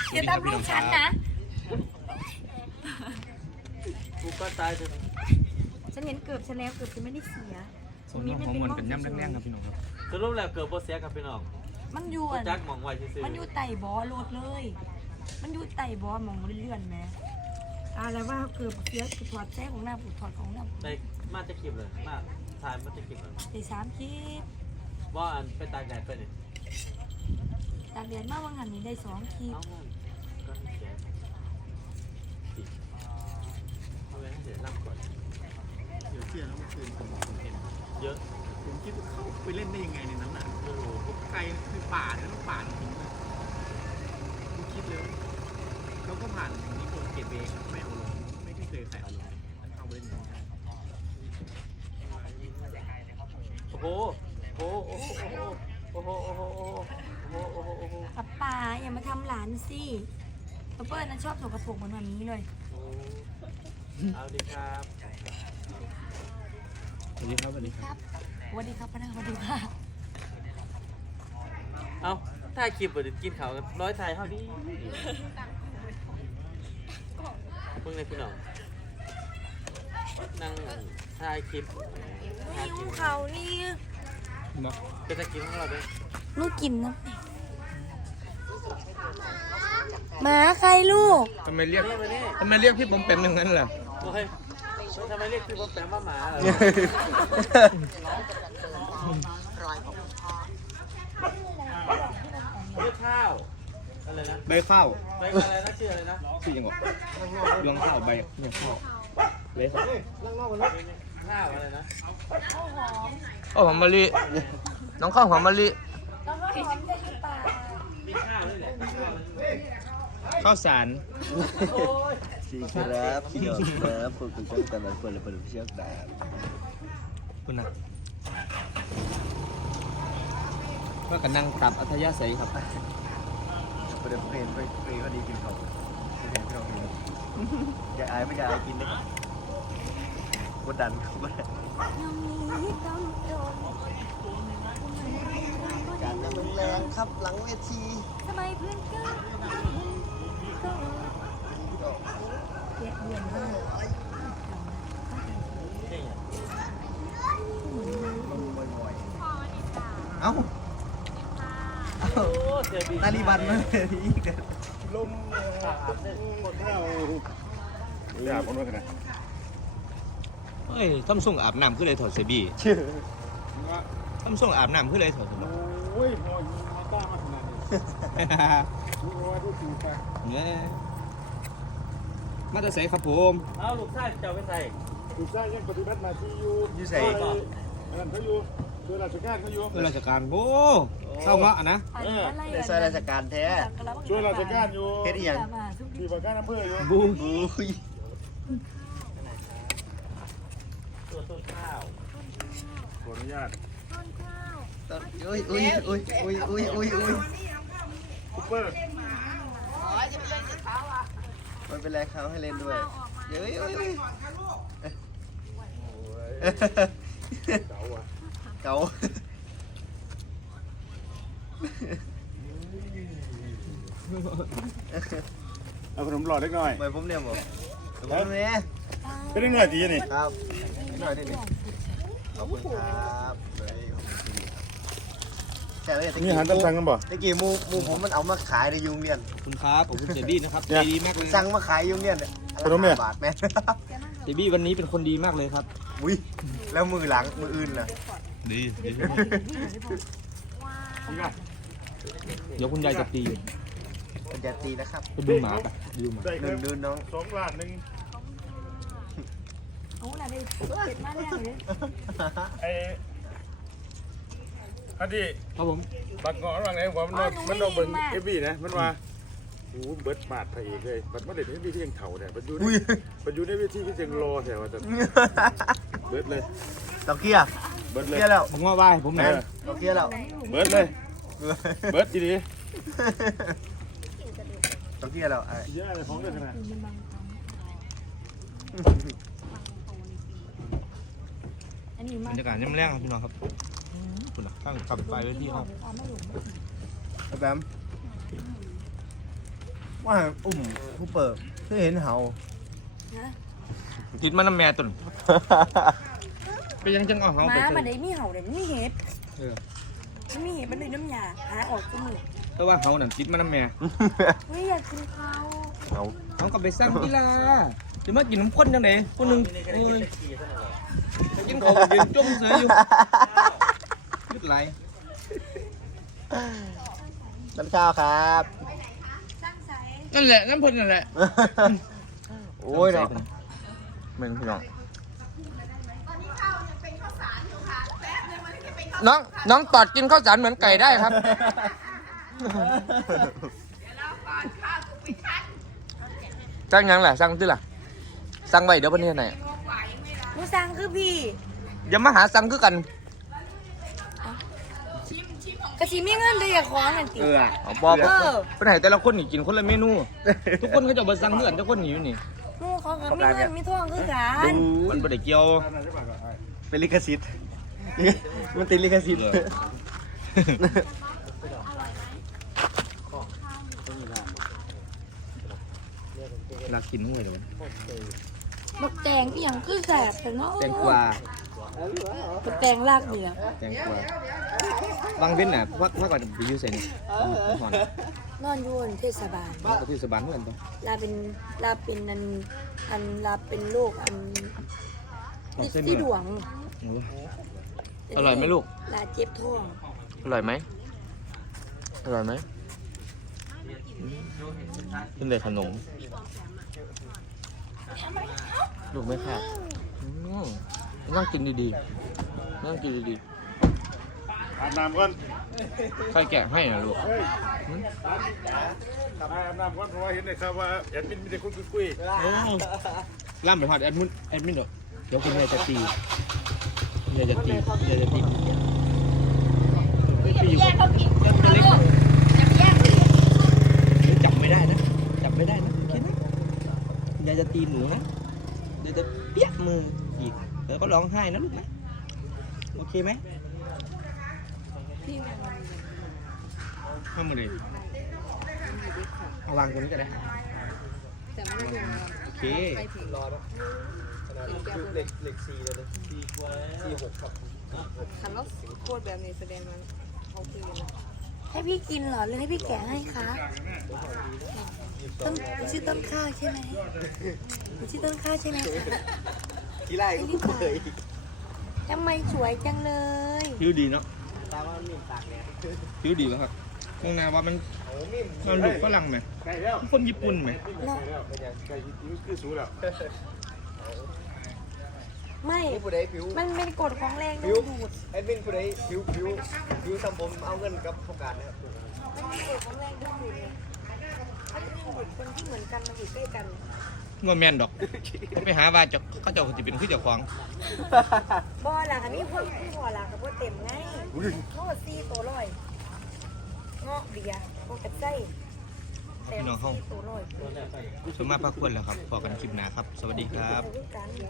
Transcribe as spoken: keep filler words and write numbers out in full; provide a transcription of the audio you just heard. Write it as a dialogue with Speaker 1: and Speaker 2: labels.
Speaker 1: อย่าตามลูกฉันนะ
Speaker 2: กูก็ตายเลย
Speaker 1: ฉันเห็นเกือบฉันแล้วเกือบฉันไม่ได้เสีย
Speaker 3: สมน้องของมันเป็นย่ำแรงๆครับพี่น้องครับ
Speaker 2: สรุปแล้วเกือบโบเสียครับพี่น้อง
Speaker 1: มันอยู่
Speaker 2: จักมองไว้ซื่อ
Speaker 1: มันอยู่ไต่บอโลดเลย มันอยู่ไต่บอมองเลื่อนๆแม่อะไรว่าเกือบเสียคือถอดแท้ของหน้าผูกถอดของหน้า
Speaker 2: ในมาจะคลิปเลยมาถ่ายมาจะคลิปเลย
Speaker 1: ไต่สามคลิป
Speaker 2: ว่าอันไปตากแดดไปเนี่ย
Speaker 1: ตากแดดมากวันหันนี้ได้สองคลิป
Speaker 2: เอาเงินก็เสียเอาไว้ให้เสียรับก่อน
Speaker 3: เดี๋ยวเสียแล้วเมื่อคืนผมเห็น
Speaker 2: เยอะ
Speaker 3: ผมคิดว่าเขาไปเล่นได้ยังไงในนั้นน่ะโอ้โหผมไกลคือป่าเนี่ยต้องป่าจริงๆผมคิดเลยเขาก็ผ่านนี้คนเกตเบย์ไม่เอาลงไม่เคยใครเอาลงเข้าไปเล่นอย่างนี้
Speaker 2: โอ้โหโอ้โหโอ้โหโอ้โหโอ้โหโอ้โหโอ้โหโอ้โหโอ้โห
Speaker 1: ป้าป๋าอย่ามาทำหลานสิป้าเปิ้ลน่ะชอบสกปรกเหมือนแบบนี้เลย
Speaker 2: เอาดีครับ
Speaker 3: สวัสดีครับสวัสดีครับ
Speaker 1: สวัสดีครับพนักสวัสดีค่ะ
Speaker 2: เอาถ่ายคลิปเดี๋ยวกินข้าวกันร้อยถ่ายเท่านี้เพิ่งเลยพี่น้องนั่งถ่ายคลิป
Speaker 1: นี่หูเขานี่
Speaker 2: ก็จะกินของเราด้วย
Speaker 1: ลูกกินนะหมาใครลูก
Speaker 3: ทำไมเรียกทำไมเรียกพี่บอมเป็นอย่างนั้นล่ะ
Speaker 2: โอ้ยทำไมเรียกพี่บอมแปมว่าหมาเหรอเรียกข้าวอะไรนะ
Speaker 3: ใบข้าว
Speaker 2: ใบอะไรนะชื่ออะไรนะ
Speaker 3: ชื่อยังไงดวงข้าวใบดวงข้าวเล็ก
Speaker 2: ข้าวอะไรนะ
Speaker 3: ข้าวหอมมะลิน้องข้าวหอมมะลิข้าวสาร
Speaker 4: สิครับพี่น้องครับผมเป็นช่างกันเปิดเลยเปิดเชือกดาบ
Speaker 3: คุณนะว่ากันนั่งตับอัธยาศัยครับ
Speaker 4: เปิดเพลงไปเพลงก็ดีกินเขาเพลงที่เรากินอย่าอายไม่อย่าอายกินเลยกดดันเขาไม่การน้ำแรงครับหลังเวที
Speaker 1: ทำไมเพื่อนก็เจ็ดเดือนมาก
Speaker 4: เอ้านาฬิบันมาเลยนี่กันลมหมดแล้วเรียบร้อยกันนะ
Speaker 3: เฮ้ยทำส่งอาบน้ำขึ้นเลยถอดเสบีทำส่งอาบน้ำขึ้นเลยถอดเสบี
Speaker 4: โอ้ยพอมาต้ามาขนาดนี้รู้ว่าทุกสิ่งไป
Speaker 3: เนี่ยมาจะใส่ครับผม
Speaker 2: เอาลูกชายเจ้าไปใส่
Speaker 4: ลูกชายยังปฏิบัติมาที่อยู่
Speaker 3: อยู่ใส่
Speaker 4: นั่นเขาอยู่ช่วยราชการเขาอยู่
Speaker 3: ช่วยราชการโอ้เข้าเงาะนะ
Speaker 4: ในซอยราชการแท้ช่วยราชการอยู่เฮ็ดอีหยังที่ว่าการอำเภออยู่บูบู
Speaker 2: ตัวต้นข้าว
Speaker 4: ขออนุญาตต้นข้าวอุ้ยอุ้ยอุ้ยอุ้ยอุ้ยอุ้ยอุ้ยซุปเปอร์ไม่เป็นไรเขาให้เล่นด้วยเย้ยเอ้ยเก๋าอ่ะเก๋าเอาขนมหลอดเล็กน้อย
Speaker 3: ไปผมเรียกบอก
Speaker 4: ขนมเนี่ยเป็นเล็กน้อยดีนี่ครับเล็กน้อยดีนี่ขอบคุณครับเลยแค่เลย
Speaker 5: มีอาหารตามสั่งกันบ่
Speaker 4: ตะกี้มูมูผมมันเอามาขายในยุงเรียน
Speaker 3: ขอบคุณครับขอบคุณเจบี้นะครับดีมากเลย
Speaker 4: สั่งมาขายยุงเรียนเนี่ย
Speaker 5: ขนมเนี่ย
Speaker 4: บาทแม่
Speaker 3: เจบี้วันนี้เป็นคนดีมากเลยครับ
Speaker 4: อุ้ยแล้วมือหลังมืออื่นน่ะ
Speaker 3: ดีดีเดี๋ยวคุณยายจะตี
Speaker 4: คุณยายตีนะครับ
Speaker 3: ไปดูหมาไปดูหมา
Speaker 4: หนึ่งดูน้อง
Speaker 5: สองล้านหนึ่ง
Speaker 1: โอ้ล่ะได้เจ็ดมากเลย
Speaker 5: ไอ้อดี
Speaker 3: ครับผม
Speaker 5: บักเงาะว่าไงผมมันมันโดนเบิ้งเอฟบีนะมันว่าโอ้เบิร์ดบาดพระเอกเลยบัดมาเด็ดเอฟบีที่ยังเถ่าเนี่ยบัดอยู่ในบัดอยู่ในเวทีที่ยังรอแถวจะเบิร์ดเลย
Speaker 4: ตะเกียบ
Speaker 5: เบิร์ดเลย
Speaker 4: เกียแล้ว
Speaker 3: ผมว่าไหวผม
Speaker 4: นะตะเกียแล้ว
Speaker 5: เบิร์ดเลยเบิร์ดดีดี
Speaker 4: ตะเกียแล้วไอ้
Speaker 5: เยอะเลยของเลยขนาด
Speaker 3: บรรยากาศยังไม่แรงครับพี่น้องครับคุณนะตั้งขับไปไว้ที่ครับ
Speaker 4: แบมว่าอุ้มผู้เปิดเพื่อเห็นเห่า
Speaker 1: นะ
Speaker 2: ติดมันน้ำแม่ตุนไปยังจังเอาเขา
Speaker 1: ห
Speaker 2: ไป
Speaker 1: มามันได้มีเห่าได้มีเห็บ
Speaker 2: เออ
Speaker 1: มันมีเห็บมันเลยน้ำยาหาออกจมูก
Speaker 2: แต่ว่าเขานั่นติดมันน้ำแม่
Speaker 1: ไม่อยากกินเขา
Speaker 4: เอา
Speaker 2: เขาก็ไปสร้างกีฬาจะมากินน้ำข้นจังไหนคนหนึ่งเอ้ยกินเขาก็ยืนจ้องเสืออยู่ยืดไหล
Speaker 4: น้ำข้าวครับ
Speaker 2: นั่นแหละน้ำพ่นนั่นแหละ
Speaker 4: โอ้ยเนาะเมนพี่น้อง
Speaker 2: น้องน้องตอดกินข้าวสารเหมือนไก่ได้ครับสั่งยังแหละสั่งที่ล่ะสั่งไว้เดี๋ยววันนี้ไหน
Speaker 1: ผู้สร้างคือพี่
Speaker 2: อย่ามาหาสั่งคือกัน
Speaker 1: กระสีมีเงินเลยอยากขอเงินติ
Speaker 4: เออ
Speaker 2: เอาบอก
Speaker 1: เออ
Speaker 2: ไปไหนแต่ละคนนี่กินคนละเมนู ทุกคนเขาจะมาสั่งเพื่อนทุกคนนี่อยู่นี่
Speaker 1: หมู่เขาก็มีเงินมีทองคือกัน
Speaker 2: มันไม่ได้เกี่ยว
Speaker 4: เป็นลิขสิทธิ์ มันติดลิขสิทธิ์
Speaker 2: น่ากินห้วยเลย
Speaker 1: บักแตงอีหยังคือแสบแต่เนาะ
Speaker 2: แตงกวา
Speaker 1: บักแตงลากเดียว
Speaker 2: แตงกวาบางเว้นน่ะพักพักก่อนไปอยูเซนผมหอน
Speaker 1: นอนอยู่บนเทศบาล
Speaker 2: ก็ที่สบานเหมือนกันปะ
Speaker 1: ลาเป็นลาเป็นอันอันลาเป็นโรคอันที่ดวง
Speaker 2: โอ้ยอร่อยไหมลูก
Speaker 1: ลาเจ็บท้อง
Speaker 2: อร่อยไหมอร่อยไหมเป็นเลยขนมลูกไม่ขาดอืมนั่งกินดีๆนั่งกินดี
Speaker 5: อาบน้ำก่อน
Speaker 2: ๆใครแกะให้นะลูก
Speaker 5: อาบน้ำก่อนเพราะว่าเห็นในข่าวว่าแอดมินมีแต่คนคุย
Speaker 2: โอ้ล่ามไปหอดแอดมินแอดมินเดี๋ยวเดี๋ยวคุณยายจะตียายจะตียายจะตีแยกเขาผิดจับไม่ได้นะจับไม่ได้นะโอเคนะยายจะตีหนูนะยายจะเปียกมืออีกแล้วก็ร้องไห้นะลูกนะโอเคไหมเข้ามาเลยเอาวางตรงนี้ก็ได้โอเค
Speaker 4: เหล็กเหล็กสี่เลยสี่กว่าสี่หกครับ
Speaker 6: คันเราโคตรแบบนี้แสดงมันเขาคือนะ
Speaker 1: ให้พี่กินเหรอหรือให้พี่แกะให้คะต้นชื่อต้นข้าวใช่ไหมชื่อต้นข้าวใช่ไหมคะ
Speaker 4: กี่ไร่ก็เผย
Speaker 1: ทำไมสวยจังเลย
Speaker 2: ผิวดีเนาะ
Speaker 4: ตามว่ามีตากแดด
Speaker 2: ผิวดีแล้วครับมองหน้าว่ามัน
Speaker 4: โอ้มี
Speaker 2: มันลูกฝรั่งไหม
Speaker 5: ใกล้แล้ว
Speaker 2: คนญี่ปุ่นไหม
Speaker 1: เนาะ
Speaker 5: ใกล้แล้วใกล้ยิ่งคือสูงแล้ว
Speaker 1: ไม่
Speaker 4: ผู้ใดผิว
Speaker 1: มันเป็นกฎของแรงดึ
Speaker 4: ผิว
Speaker 1: งดูด
Speaker 4: แอดมินผู้ใดผิวผิวผิวทำผมเอาเงินกับโครงการนะครับ
Speaker 1: มันเป็นกฎของแรงดึงดูดไงเขาจะดึงดูดคนที่เหมือนกันมาอยู่ใกล้กัน
Speaker 2: งวแมนดอกเขาไปหาว่าเจะเขาเจะจะเป็นคือเจ้าของ
Speaker 1: บอล่ะค่ะมีพวกพี่บอล่ะกับพวกเต็มไงโง่ซีตัวลอยเงาะเบียร์พวกกับไส้เต็มซีตัวลอย
Speaker 2: สมมาพระควรแล้วครับพอกันคลิปหน้าครับ สวัสดีครับ
Speaker 1: แต่ด้วยกัน